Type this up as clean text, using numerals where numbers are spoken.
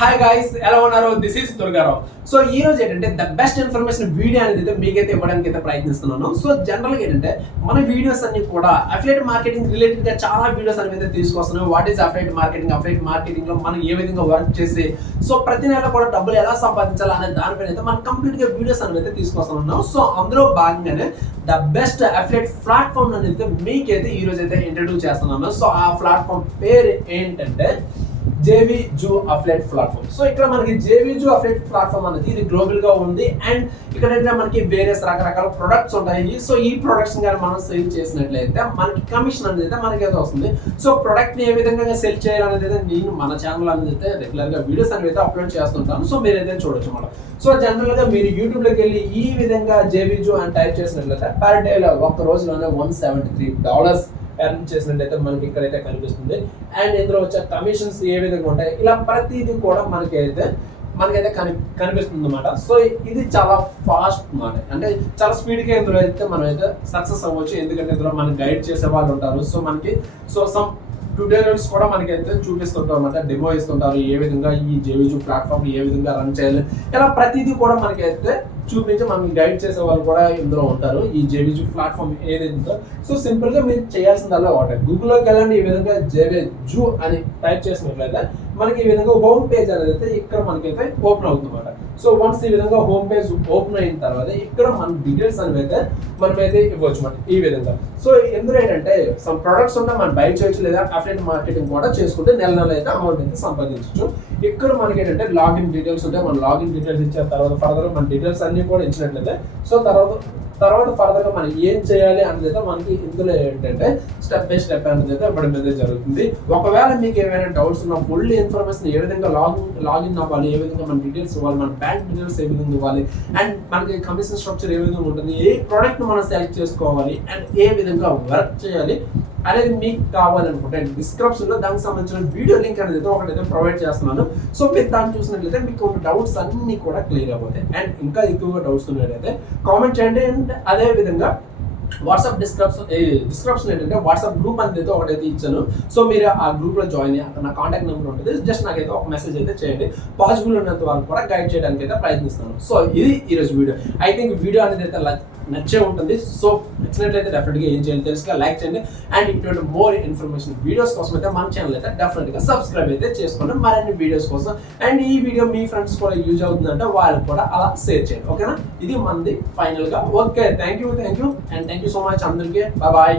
Hi guys, ఎలా ఉన్నారు? This is Durgarao. So ఈ రోజు ఏంటంటే ద బెస్ట్ ఇన్ఫర్మేషన్ వీడియో అనేది అయితే మీకైతే ఇవ్వడానికి అయితే ప్రయత్నిస్తున్నాను. సో జనరల్గా ఏంటంటే మన వీడియోస్ అన్ని కూడా అఫిలియేట్ మార్కెటింగ్ రిలేటెడ్ గా చాలా వీడియోస్ అనేవి అయితే తీసుకొస్తున్నాం. వాట్ ఈస్ అఫిలియేట్ మార్కెటింగ్ లో మనం ఏ విధంగా వర్క్ చేసి సో ప్రతి నెల కూడా డబ్బులు ఎలా సంపాదించాలి అనే దానిపైన అయితే మనం కంప్లీట్ గా వీడియోస్ అనేవి అయితే తీసుకొస్తున్నాం. సో అందులో భాగంగానే ద బెస్ట్ అఫిలియేట్ ప్లాట్ఫామ్ అనేది మీకైతే ఈ రోజు అయితే ఇంట్రడ్యూస్ చేస్తున్నాను. సో ఆ ప్లాట్ఫామ్ పేరు ఏంటంటే JVJoo అఫిలియేట్ ప్లాట్ఫామ్. సో ఇక్కడ మనకి JVJoo అఫిలియేట్ ప్లాట్ఫామ్ అనేది ఇది గ్లోబల్ గా ఉంది అండ్ ఇక్కడ మనకి వేరియస్ రకరకాల ప్రొడక్ట్స్ ఉంటాయి. సో ఈ ప్రొడక్ట్స్ కానీ మనం సేల్ చేసినట్లయితే మనకి కమిషన్ అనేది అయితే మనకైతే వస్తుంది. సో ప్రొడక్ట్ ని ఏ విధంగా సేల్ చేయాలనేది అయితే నేను మన ఛానల్ అనేది అయితే రెగ్యులర్ గా వీడియోస్ అనేది అయితే అప్లోడ్ చేస్తుంటాను. సో మీరు అయితే చూడొచ్చు అన్నమాట. సో జనరల్ గా మీరు యూట్యూబ్ లోకి వెళ్ళి ఈ విధంగా JVJoo అని టైప్ చేసినట్లయితే పర్ డే లో ఒక రోజులోనే $173 ఎర్న్ చేసినట్టయితే మనకి ఇక్కడైతే కనిపిస్తుంది. అండ్ ఇందులో వచ్చే కమిషన్స్ ఏ విధంగా ఉంటాయి, ఇలా ప్రతిదీ కూడా మనకైతే కనిపిస్తుంది అన్నమాట. సో ఇది చాలా ఫాస్ట్ మాట, అంటే చాలా స్పీడ్గా ఇందులో అయితే మనం అయితే సక్సెస్ అవ్వచ్చు. ఎందుకంటే ఇందులో మనకి గైడ్ చేసే వాళ్ళు ఉంటారు. సో మనకి సమ్ ట్యూటోరియల్స్ కూడా మనకైతే చూపిస్తుంటారు అన్నమాట, డెమో ఇస్తుంటారు. ఏ విధంగా ఈ JVJoo ప్లాట్ఫామ్ ఏ విధంగా రన్ చేయాలి, ఇలా ప్రతిదీ కూడా మనకైతే చూపించి మనకి గైడ్ చేసే వాళ్ళు కూడా ఇందులో ఉంటారు. ఈ JVJoo ప్లాట్ఫామ్ ఏదైతే సో సింపుల్ గా మీరు చేయాల్సిందల్లా ఒకటే, గూగుల్లోకి వెళ్ళండి. ఈ విధంగా JVJoo అని టైప్ చేసినట్లయితే మనకి ఈ విధంగా హోమ్ పేజ్ అనేది అయితే ఇక్కడ మనకైతే ఓపెన్ అవుతుంది అన్నమాట. సో వన్స్ ఈ విధంగా హోమ్ పేజ్ ఓపెన్ అయిన తర్వాత ఇక్కడ మన డీటెయిల్స్ అనేవి అయితే మనమైతే ఇవ్వచ్చు అన్నమాట ఈ విధంగా. సో ఎందులో ఏంటంటే సమ్ ప్రొడక్ట్స్ ఉంటే మనం బై చేయొచ్చు, లేదా అఫిలియేట్ మార్కెటింగ్ కూడా చేసుకుంటే నెల అయితే అమౌంట్ అయితే సంపాదించవచ్చు. ఇక్కడ మనకి ఏంటంటే లాగిన్ డీటెయిల్స్ ఉంటాయి. మన లాగిన్ డీటెయిల్స్ ఇచ్చిన తర్వాత ఫర్దర్ మన డీటెయిల్స్ అన్ని కూడా ఇచ్చినట్లయితే సో తర్వాత ఫర్దర్ గా మనం ఏం చేయాలి అనేది మనకి ఇందులో ఏంటంటే స్టెప్ బై స్టెప్ అనేది అయితే ఇవ్వడం అనేది జరుగుతుంది. ఒకవేళ మీకు ఏమైనా డౌట్స్ ఉన్నా ఫుల్ ఇన్ఫర్మేషన్ ఏ విధంగా లాగిన్ అవ్వాలి, ఏ విధంగా మన డీటెయిల్స్ ఇవ్వాలి, మన బ్యాంక్ డీటెయిల్స్ ఏ విధంగా ఇవ్వాలి, అండ్ మనకి కమిషన్ స్ట్రక్చర్ ఏ విధంగా ఉంటుంది, ఏ ప్రోడక్ట్ మనం సెలెక్ట్ చేసుకోవాలి, అండ్ ఏ విధంగా వర్క్ చేయాలి అనేది మీకు కావాలనుకుంటే డిస్క్రిప్షన్ లో దానికి సంబంధించిన వీడియో లింక్ అనేది ఒకటైతే ప్రొవైడ్ చేస్తున్నాను. సో మీరు దాన్ని చూసినట్లయితే మీకు డౌట్స్ అన్ని కూడా క్లియర్ అయిపోతాయి. అండ్ ఇంకా ఎక్కువగా డౌట్స్ ఉన్నట్లయితే కామెంట్ చేయండి. అండ్ అదే విధంగా వాట్సాప్ డిస్క్రిప్షన్ ఏంటంటే వాట్సాప్ గ్రూప్ అనేది ఒకటైతే ఇచ్చాను. సో మీరు ఆ గ్రూప్ లో జాయిన్ అయ్యి అక్కడ నా కాంటాక్ట్ నెంబర్ ఉంటుంది. జస్ట్ నాకైతే ఒక మెసేజ్ అయితే చేయండి. పాసిబుల్ ఉన్నంత వరకు కూడా గైడ్ చేయడానికి అయితే ప్రయత్నిస్తాను. సో ఇది ఈరోజు వీడియో. ఐ థింక్ వీడియో అనేది అయితే నచ్చే ఉంటుంది. సో నచ్చినట్లయితే డెఫినెట్గా ఏం చేయాలి తెలుసుగా లైక్ చేయండి. అండ్ ఇటువంటి మోర్ ఇన్ఫర్మేషన్ వీడియోస్ కోసం అయితే మన ఛానల్ అయితే డెఫినెట్గా సబ్స్క్రైబ్ అయితే చేసుకోండి మరిన్ని వీడియోస్ కోసం. అండ్ ఈ వీడియో మీ ఫ్రెండ్స్ కూడా యూజ్ అవుతుందంటే వాళ్ళకి కూడా అలా షేర్ చేయండి. ఓకేనా, ఇది మనది ఫైనల్ గా. Okay, thank you and thank you so much అందరికీ. బాయ్.